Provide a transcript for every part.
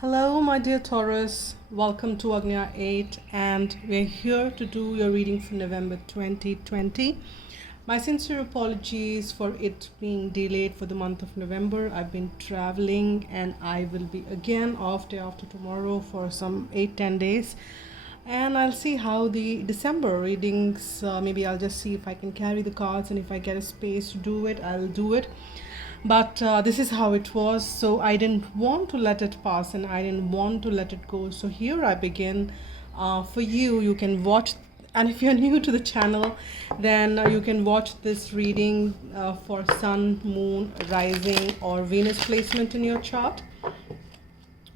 Hello, my dear Taurus. Welcome to Agnya 8, and we're here to do your reading for November 2020. My sincere apologies for it being delayed for the month of November. I've been traveling and I will be again off day after tomorrow for some 8-10 days. And I'll see how the December readings, maybe I'll just see if I can carry the cards, and if I get a space to do it, I'll do it. But this is how it was, so I didn't want to let it pass and I didn't want to let it go. So here I begin. For you can watch, and if you're new to the channel, then you can watch this reading for sun, moon, rising, or Venus placement in your chart.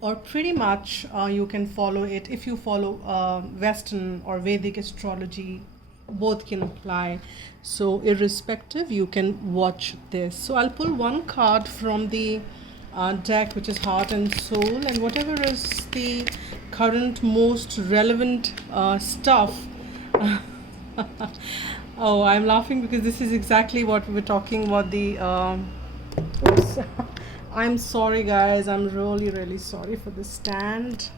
Or pretty much you can follow it if you follow Western or Vedic astrology. Both can apply, so irrespective you can watch this. So I'll pull one card from the deck, which is heart and soul, and whatever is the current most relevant stuff. Oh, I'm laughing because this is exactly what we were talking about. Oops. I'm sorry guys, I'm really sorry for the stand.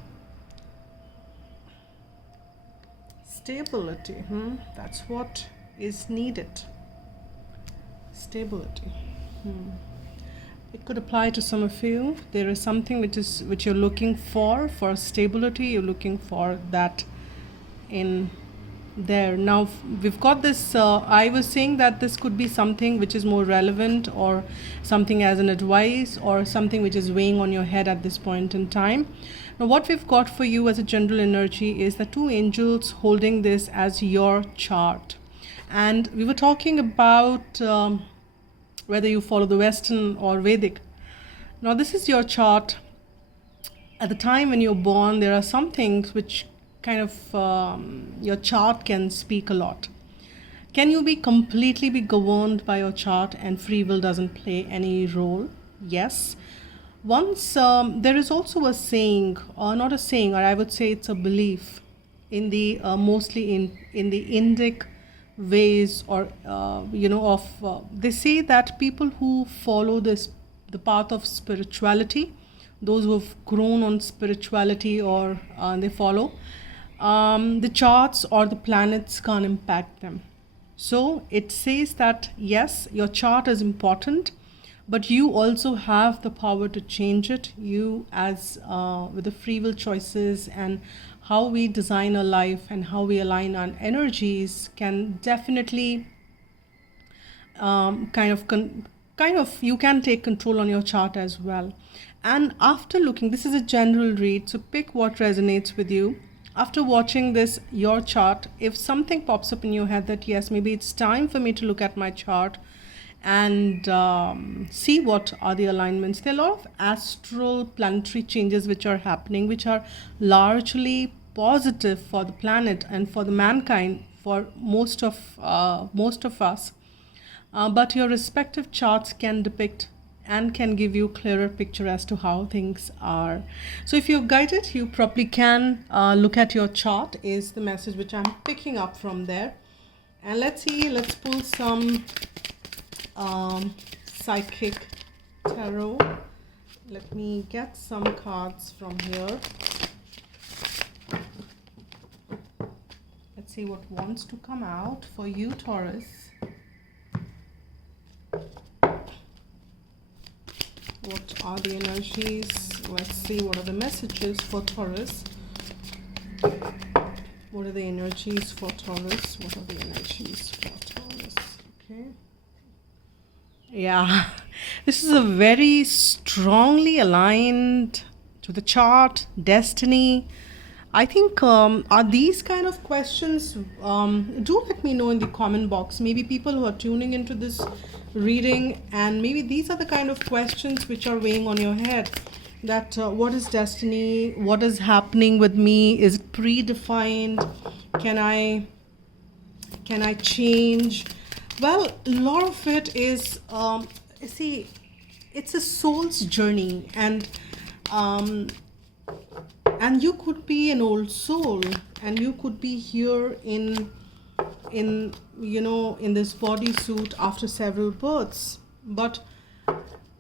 Stability, that's what is needed. Stability. It could apply to some of you. There is something which you're looking for stability. You're looking for that in there. Now we've got this. I was saying that this could be something which is more relevant, or something as an advice, or something which is weighing on your head at this point in time. Now what we've got for you as a general energy is the two angels holding this as your chart. And we were talking about whether you follow the Western or Vedic. Now this is your chart. At the time when you're born, there are some things which kind of your chart can speak a lot. Can you be completely governed by your chart and free will doesn't play any role? Yes. Once there is also a saying, or not a saying, or I would say it's a belief in the mostly in the Indic ways, or they say that people who follow the path of spirituality, those who have grown on spirituality, or they follow the charts or the planets can't impact them. So it says that yes, your chart is important, but you also have the power to change it. You, as with the free will choices and how we design our life and how we align our energies, can definitely kind of you can take control on your chart as well. And after looking, this is a general read, so pick what resonates with you. After watching this, your chart, if something pops up in your head that yes, maybe it's time for me to look at my chart and see what are the alignments. There are a lot of astral planetary changes which are happening, which are largely positive for the planet and for the mankind, for most of us. But your respective charts can depict and can give you a clearer picture as to how things are. So if you're guided, you probably can look at your chart, is the message which I'm picking up from there. And let's pull some psychic tarot. Let me get some cards from here. Let's see what wants to come out for you, Taurus. What are the energies? Let's see what are the messages for Taurus. What are the energies for Taurus? What are the energies for Taurus? Okay. Yeah, this is a very strongly aligned to the chart, destiny. I think are these kind of questions, do let me know in the comment box. Maybe people who are tuning into this reading, and maybe these are the kind of questions which are weighing on your head, that what is destiny, what is happening with me, is it predefined, can I change? Well, a lot of it is see, it's a soul's journey, and you could be an old soul, and you could be here in this bodysuit after several births. But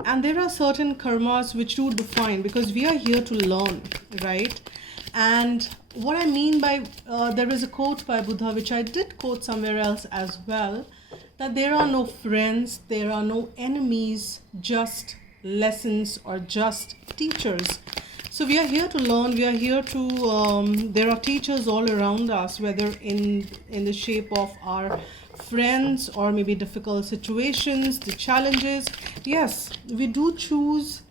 And there are certain karmas which do define, because we are here to learn, right? And what I mean by, there is a quote by Buddha, which I did quote somewhere else as well, that there are no friends, there are no enemies, just lessons or just teachers. So we are here to learn, we are here to, there are teachers all around us, whether in the shape of our friends or maybe difficult situations, the challenges. Yes, we do choose.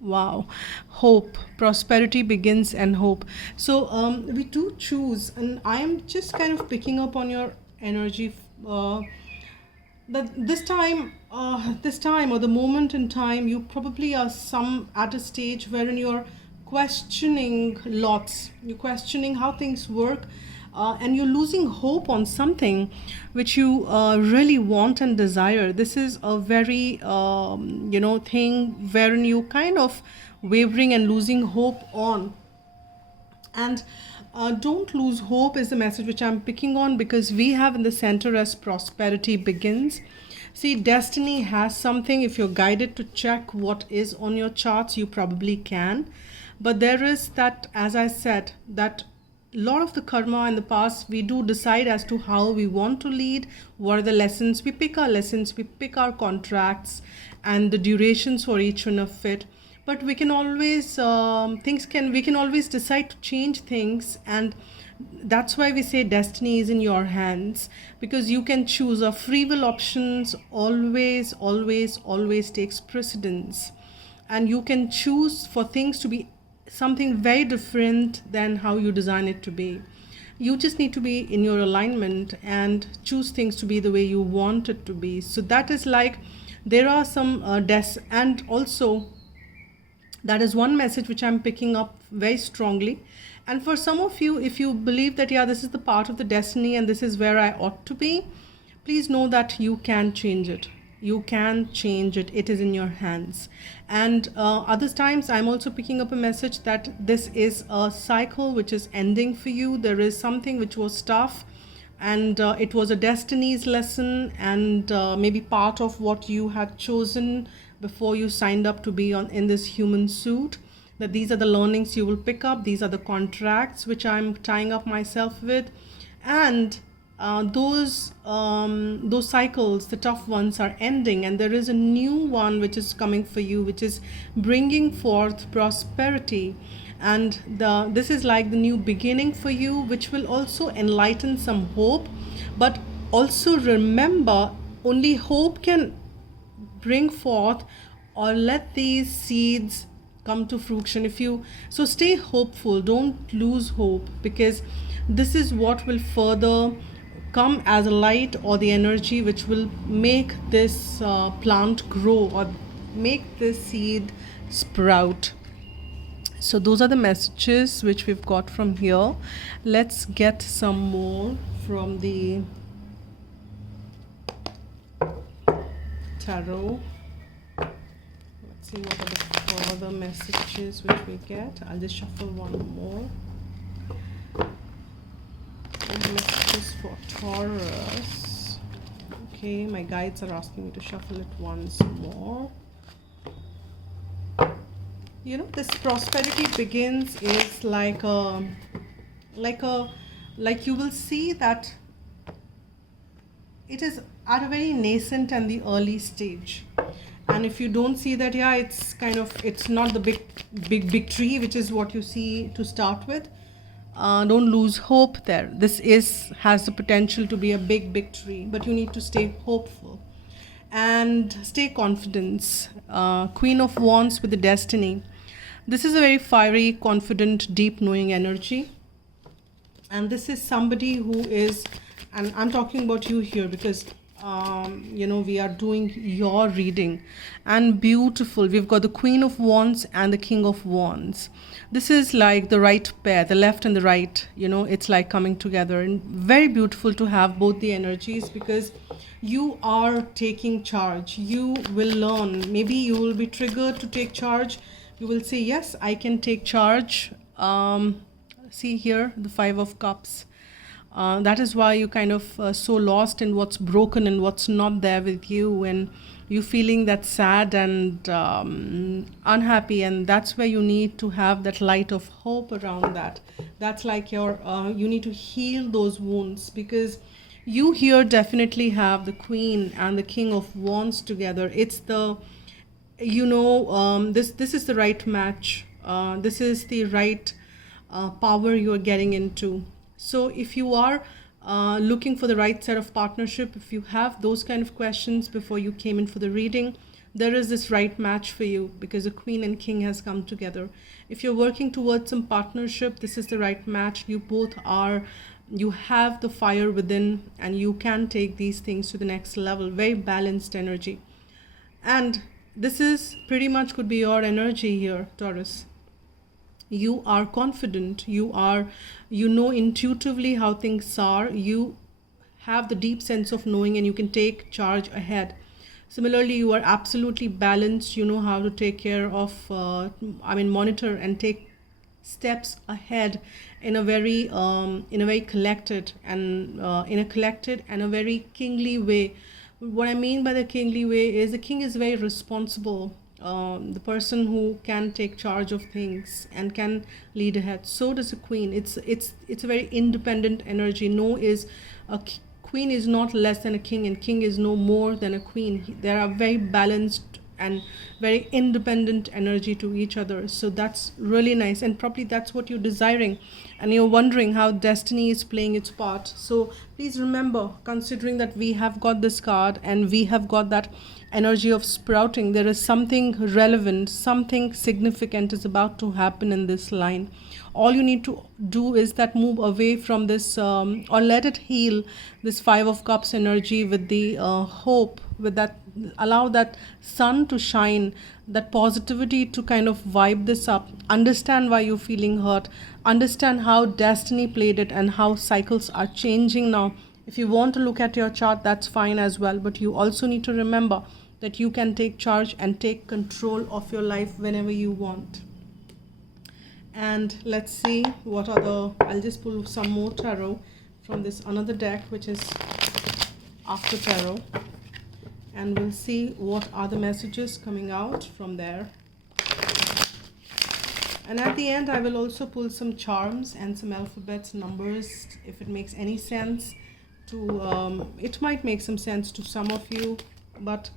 Wow, hope, prosperity begins and hope. So we do choose, and I am just kind of picking up on your energy. That this time or the moment in time, you probably are at a stage wherein you're questioning lots. You're questioning how things work, and you're losing hope on something which you really want and desire. This is a very thing wherein you kind of wavering and losing hope on. And don't lose hope is the message which I'm picking on, because we have in the center as prosperity begins. See, destiny has something. If you're guided to check what is on your charts, you probably can. But there is that, as I said, that lot of the karma in the past, we do decide as to how we want to lead, what are the lessons. We pick our lessons, we pick our contracts and the durations for each one of it. But we can always we can always decide to change things, and that's why we say destiny is in your hands, because you can choose. A free will options always takes precedence, and you can choose for things to be something very different than how you design it to be. You just need to be in your alignment and choose things to be the way you want it to be. So that is like, there are some and also that is one message which I'm picking up very strongly. And for some of you, if you believe that, yeah, this is the part of the destiny and this is where I ought to be, please know that you can change it. You can change it. It is in your hands. And other times, I'm also picking up a message that this is a cycle which is ending for you. There is something which was tough, and it was a destiny's lesson, and maybe part of what you had chosen before you signed up to be in this human suit. That these are the learnings you will pick up. These are the contracts which I'm tying up myself with, and those cycles, the tough ones, are ending, and there is a new one which is coming for you, which is bringing forth prosperity. And this is like the new beginning for you, which will also enlighten some hope. But also remember, only hope can bring forth or let these seeds come to fruition. So stay hopeful, don't lose hope, because this is what will further come as a light or the energy which will make this plant grow or make this seed sprout. So those are the messages which we've got from here. Let's get some more from the tarot. Let's see what are the further messages which we get. I'll just shuffle one more. Messages for Taurus. Okay, my guides are asking me to shuffle it once more. This prosperity begins is like you will see that it is at a very nascent and the early stage. And if you don't see that, yeah, it's not the big tree, which is what you see to start with. Don't lose hope there. This has the potential to be a big tree, but you need to stay hopeful and stay confident. Queen of Wands with the destiny. This is a very fiery, confident, deep knowing energy. And this is somebody who is, and I'm talking about you here because we are doing your reading. And beautiful, we've got the Queen of Wands and the King of Wands. This is like the right pair, the left and the right, it's like coming together. And very beautiful to have both the energies, because you are taking charge. You will learn. Maybe you will be triggered to take charge. You will say, yes, I can take charge. See here, the Five of Cups. That is why you kind of so lost in what's broken and what's not there with you, and you feeling that sad and unhappy, and that's where you need to have that light of hope around that. That's like your you need to heal those wounds, because you here definitely have the queen and the king of wands together. It's the, this is the right match. This is the right power you are getting into. So if you are looking for the right set of partnership, if you have those kind of questions before you came in for the reading, there is this right match for you, because the queen and king has come together. If you're working towards some partnership, this is the right match. You both are, you have the fire within, and you can take these things to the next level. Very balanced energy. And this is pretty much could be your energy here, Taurus. You are confident, you know intuitively how things are, you have the deep sense of knowing, and you can take charge ahead. Similarly, you are absolutely balanced, you know how to take care of monitor and take steps ahead in a very collected and a very kingly way. What I mean by the kingly way is the king is very responsible, the person who can take charge of things and can lead ahead. So does a queen. It's a very independent energy. No is a queen is not less than a king, and king is no more than a queen. They are very balanced and very independent energy to each other. So that's really nice, and probably that's what you're desiring, and you're wondering how destiny is playing its part. So please remember, considering that we have got this card and we have got that energy of sprouting, there is something relevant, something significant is about to happen in this line. All you need to do is that move away from this, or let it heal this Five of Cups energy with the hope, with that, allow that sun to shine, that positivity to kind of vibe this up. Understand why you're feeling hurt, understand how destiny played it and how cycles are changing now. If you want to look at your chart, that's fine as well, but you also need to remember that you can take charge and take control of your life whenever you want. And let's see what are the, I'll just pull some more tarot from this another deck, which is After Tarot, and we'll see what are the messages coming out from there. And at the end, I will also pull some charms and some alphabets, numbers, if it makes any sense to, it might make some sense to some of you, but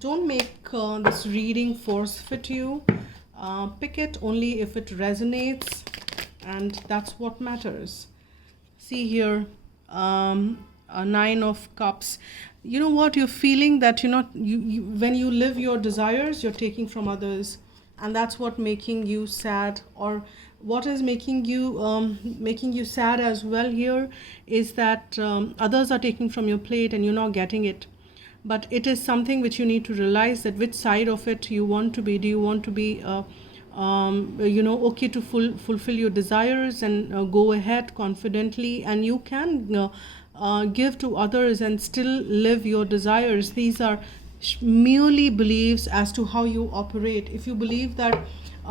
don't make this reading force fit you. Pick it only if it resonates, and that's what matters. See here, a Nine of Cups. You know what, you're feeling that you're not, you when you live your desires, you're taking from others, and that's what making you sad. Or what is making you sad as well here is that others are taking from your plate and you're not getting it. But it is something which you need to realize, that which side of it you want to be. Do you want to be okay to fulfill your desires and go ahead confidently, and you can give to others and still live your desires. These are merely beliefs as to how you operate. If you believe that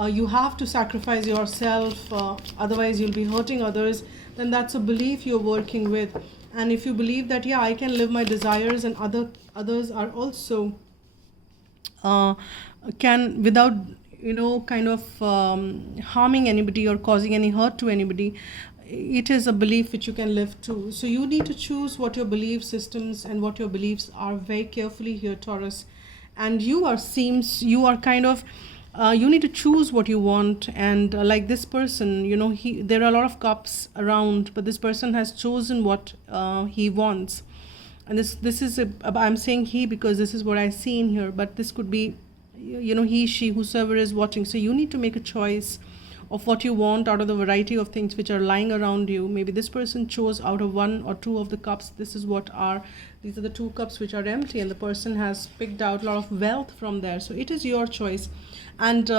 you have to sacrifice yourself, otherwise you'll be hurting others, then that's a belief you're working with. And if you believe that, yeah, I can live my desires and others are also can, without harming anybody or causing any hurt to anybody, it is a belief which you can live too. So you need to choose what your belief systems and what your beliefs are very carefully here, Taurus. And you are kind of you need to choose what you want. And like this person, there are a lot of cups around, but this person has chosen what he wants. And this is I'm saying he because this is what I see in here, but this could be he, she, whosoever is watching. So you need to make a choice of what you want out of the variety of things which are lying around you. Maybe this person chose out of one or two of the cups. These are the two cups which are empty, and the person has picked out a lot of wealth from there. So it is your choice, and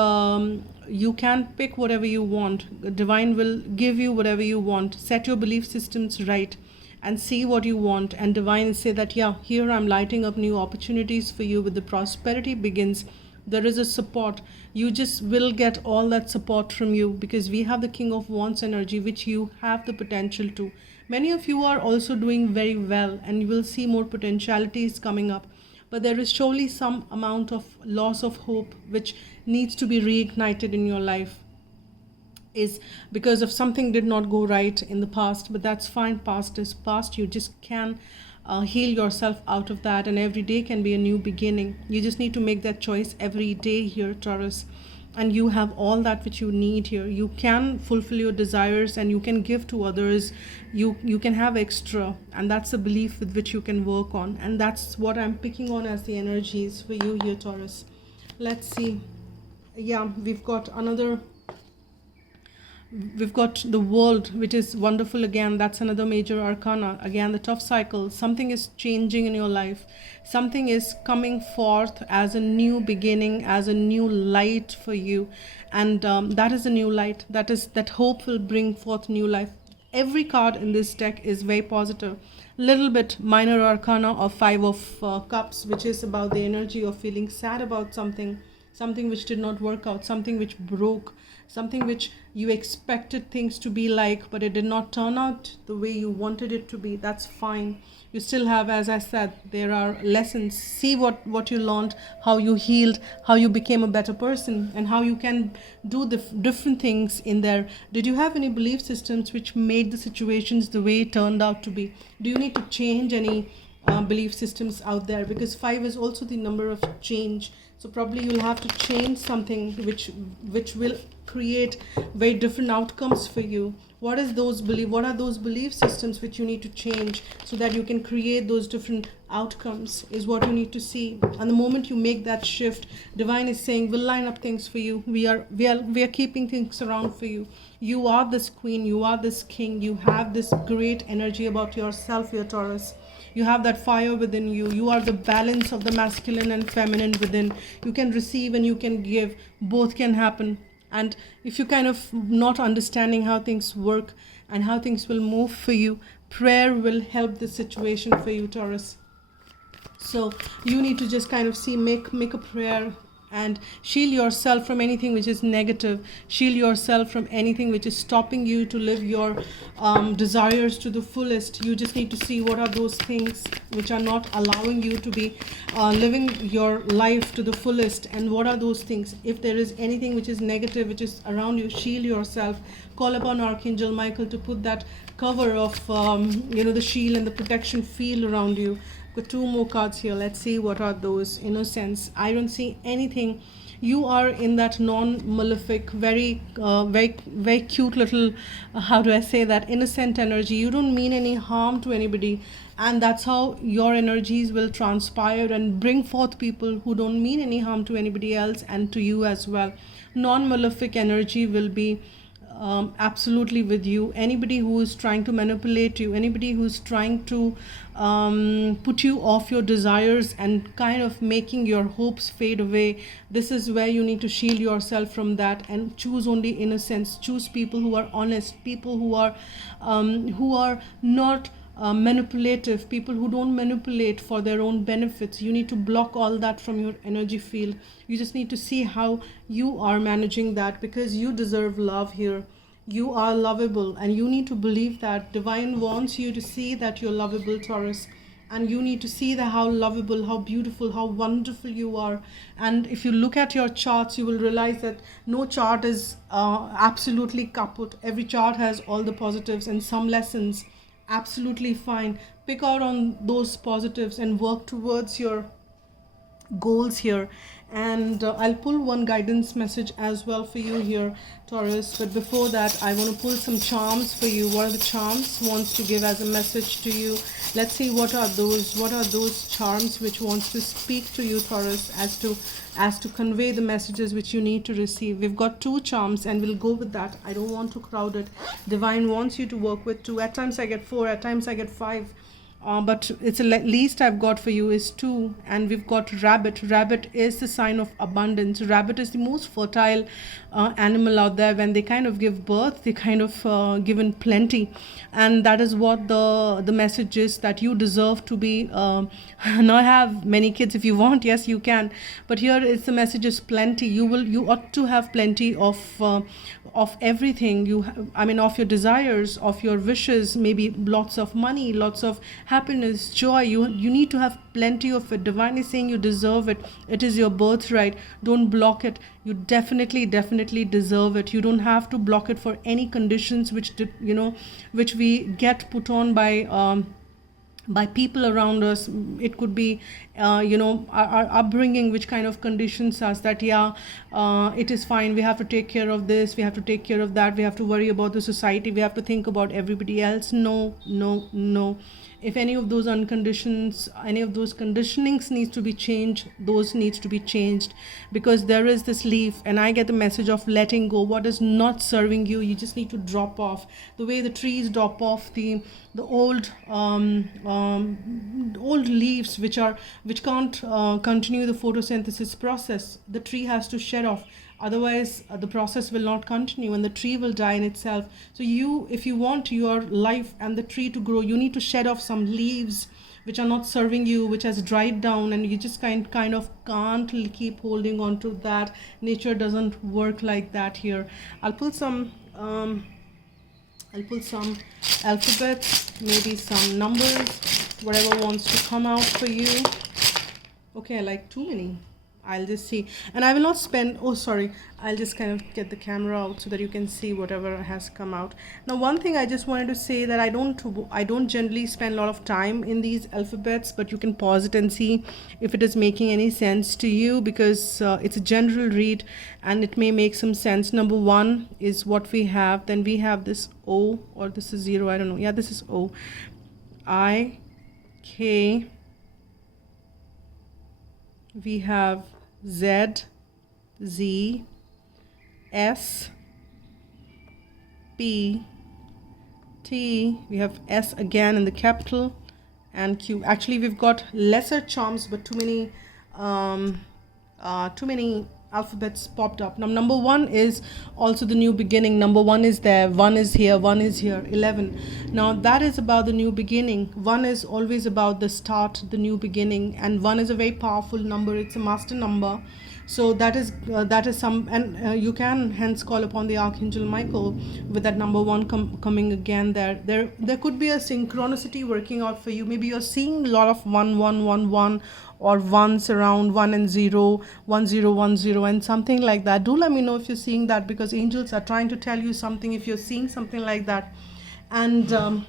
you can pick whatever you want. Divine will give you whatever you want. Set your belief systems right and see what you want, and divine say that, yeah, here I'm lighting up new opportunities for you. With the prosperity begins, there is a support. You just will get all that support from you, because we have the King of Wands energy, which you have the potential to. Many of you are also doing very well, and you will see more potentialities coming up. But there is surely some amount of loss of hope which needs to be reignited in your life, is because of something did not go right in the past. But that's fine, past is past. You just can heal yourself out of that, and every day can be a new beginning. You just need to make that choice every day here, Taurus, and you have all that which you need here. You can fulfill your desires, and you can give to others. You can have extra, and that's a belief with which you can work on, and that's what I'm picking on as the energies for you here, Taurus. Let's see. Yeah, we've got the world, which is wonderful. Again, that's another major arcana. Again, the tough cycle. Something is changing in your life. Something is coming forth as a new beginning, as a new light for you. And that is a new light. That hope will bring forth new life. Every card in this deck is very positive. Little bit minor arcana of 5 of cups, which is about the energy of feeling sad about something which did not work out, something which broke, something which you expected things to be like, but it did not turn out the way you wanted it to be. That's fine. You still have, as I said, there are lessons. See what you learned, how you healed, how you became a better person, and how you can do the different things in there. Did you have any belief systems which made the situations the way it turned out to be? Do you need to change any belief systems out there? Because 5 is also the number of change. So probably you'll have to change something which will create very different outcomes for you. What are those belief systems which you need to change so that you can create those different outcomes, is what you need to see. And the moment you make that shift, divine is saying we'll line up things for you. We are keeping things around for you. You are this queen, you are this king, you have this great energy about yourself, your Taurus. You have that fire within you. You are the balance of the masculine and feminine within. You can receive and you can give. Both can happen. And if you're kind of not understanding how things work and how things will move for you, prayer will help the situation for you, Taurus. So you need to just kind of make a prayer and shield yourself from anything which is negative. Shield yourself from anything which is stopping you to live your desires to the fullest. You just need to see what are those things which are not allowing you to be living your life to the fullest, and what are those things. If there is anything which is negative which is around you, shield yourself. Call upon Archangel Michael to put that cover of the shield and the protection field around you. Got 2 more cards here. Let's see what are those. Innocence. I don't see anything. You are in that non-malefic, very cute little, how do I say that, innocent energy. You don't mean any harm to anybody, and that's how your energies will transpire and bring forth people who don't mean any harm to anybody else and to you as well. Non-malefic energy will be absolutely with you. Anybody who is trying to manipulate you, anybody who's trying to put you off your desires and kind of making your hopes fade away, this is where you need to shield yourself from that and choose only innocence. Choose people who are honest, people who are not manipulative, people who don't manipulate for their own benefits. You need to block all that from your energy field. You just need to see how you are managing that, because you deserve love here. You are lovable, and you need to believe that. Divine wants you to see that you're lovable, Taurus, and you need to see that how lovable, how beautiful, how wonderful you are. And if you look at your charts, you will realize that no chart is absolutely kaput. Every chart has all the positives and some lessons. Absolutely fine. Pick out on those positives and work towards your goals here. And I'll pull one guidance message as well for you here, Taurus. But before that, I want to pull some charms for you. What are the charms wants to give as a message to you? Let's see what are those charms which wants to speak to you, Taurus, as to convey the messages which you need to receive. We've got 2 charms, and we'll go with that. I don't want to crowd it. Divine wants you to work with 2. At times I get 4, at times I get 5. But it's least I've got for you is 2. And we've got rabbit. Rabbit is the sign of abundance. Rabbit is the most fertile animal out there. When they kind of give birth, they kind of give in plenty, and that is what the message is, that you deserve to be not have many kids. If you want, yes you can, but here is the message is plenty. You ought to have plenty of everything of your desires, of your wishes, maybe lots of money, lots of happiness, joy. You need to have plenty of it. Divine is saying you deserve it. It is your birthright. Don't block it. You definitely deserve it. You don't have to block it for any conditions which we get put on by people around us. It could be our upbringing, which kind of conditions us that it is fine, we have to take care of this, we have to take care of that, we have to worry about the society, we have to think about everybody else. No. If any of those conditionings needs to be changed, those needs to be changed, because there is this leaf, and I get the message of letting go. What is not serving you, you just need to drop off. The way the trees drop off the old leaves which can't continue the photosynthesis process. The tree has to shed off, otherwise the process will not continue and the tree will die in itself. So if you want your life and the tree to grow, you need to shed off some leaves which are not serving you, which has dried down, and you just kind of can't keep holding on to that. Nature doesn't work like that here. I'll pull some alphabets, maybe some numbers, whatever wants to come out for you. Okay, I like too many. I'll just see, and I will not spend, I'll just kind of get the camera out so that you can see whatever has come out. Now, one thing I just wanted to say, that I don't generally spend a lot of time in these alphabets, but you can pause it and see if it is making any sense to you, because it's a general read and it may make some sense. Number 1 is what we have. Then we have this O, or this is 0, I don't know. Yeah, this is O. I, K, we have Z, Z, S, P, T, we have S again in the capital, and Q. Actually, we've got lesser charms, but too many alphabets popped up. Now, number 1 is also the new beginning. Number 1 is there, 1 is here, 1 is here, 11. Now, that is about the new beginning. 1 is always about the start, the new beginning, and 1 is a very powerful number. It's a master number. So that is some, and you can hence call upon the Archangel Michael with that number 1 coming again. There could be a synchronicity working out for you. Maybe you're seeing a lot of 1 1 1 1, or ones around 1 and 0, 1 0 1 0, and something like that. Do let me know if you're seeing that, because angels are trying to tell you something if you're seeing something like that. And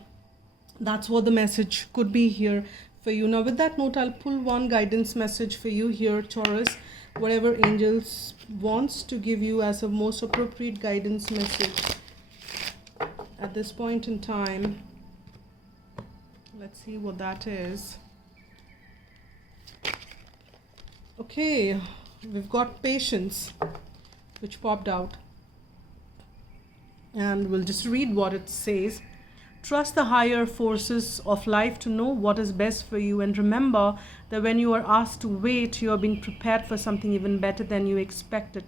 that's what the message could be here for you. Now, with that note, I'll pull one guidance message for you here, Taurus. Whatever angels wants to give you as a most appropriate guidance message at this point in time. Let's see what that is. Okay, we've got patience, which popped out, and we'll just read what it says. Trust the higher forces of life to know what is best for you, and remember that when you are asked to wait, you are being prepared for something even better than you expected.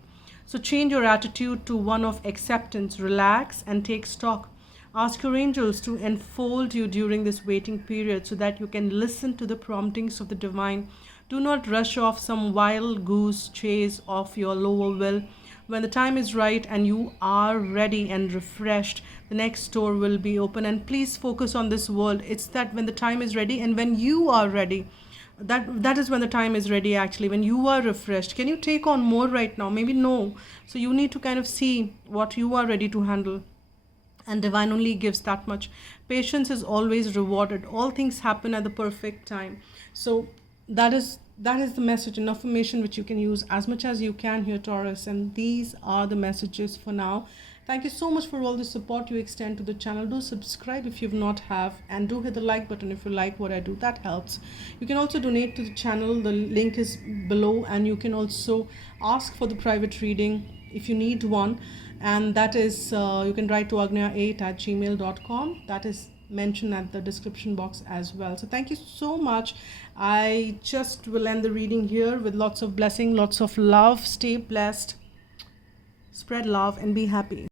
So change your attitude to one of acceptance, relax, and take stock. Ask your angels to enfold you during this waiting period so that you can listen to the promptings of the divine. Do not rush off some wild goose chase of your lower will. When the time is right and you are ready and refreshed, the next door will be open. And please focus on this world. It's that when the time is ready and when you are ready, that is when the time is ready, actually, when you are refreshed. Can you take on more right now? Maybe no. So you need to kind of see what you are ready to handle. And divine only gives that much. Patience is always rewarded. All things happen at the perfect time. So that is the message and affirmation which you can use as much as you can here, Taurus. And these are the messages for now. Thank you so much for all the support you extend to the channel. Do subscribe if you've not have, and do hit the like button if you like what I do. That helps. You can also donate to the channel. The link is below, and you can also ask for the private reading if you need one. And that is, you can write to agnya8@gmail.com. That is mentioned at the description box as well. So thank you so much. I just will end the reading here with lots of blessing, lots of love. Stay blessed, spread love, and be happy.